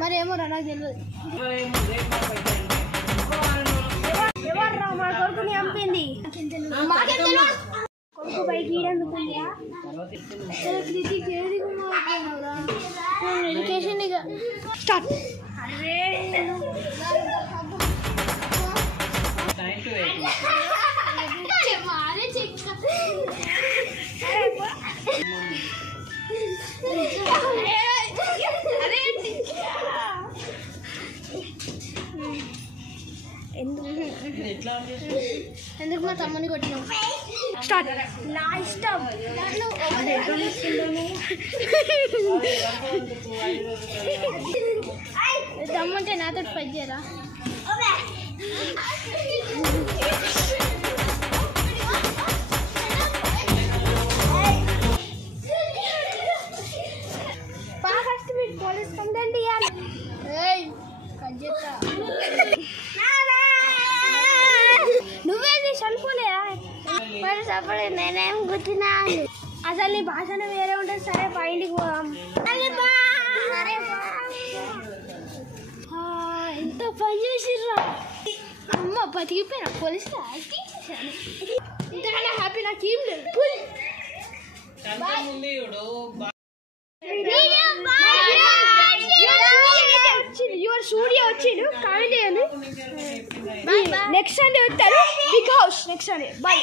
మరేమో నాకు తెలియదు ఎవర్రా మా కొడుకుని చంపింది కొడుకు బైక్ ఈడందుకుందా ఎడ్యుకేషన్ ఇక స్టార్ట్ ఎందుకు మా తమ్ముని కొట్టినావు స్టార్ట్ నా ఇష్టం తమ్ముంటే నాతో ఫైట్ చేయరా ఫస్ట్ మీరు పోలీస్ కంప్లైంట్ ఇవ్వాలి నువ్వేది చనిపోలేదా మరి సపోర్ట్ నేనేం గుర్తున్నా అసలు నీ భాషను వేరే ఉంటుంది సరే బయటికి పోదాం ఎంత పని చేసిర్రా అమ్మ బతికిపోయినా పోలీసులు యాక్టింగ్ చేశాను ఇంతకన్నా హ్యాపీ నాకు ఏం లేదు యువర్ స్టూడియో వచ్చిండు కామెంట్ చేయండి నెక్స్ట్ సండే వస్తారు big house next Sunday by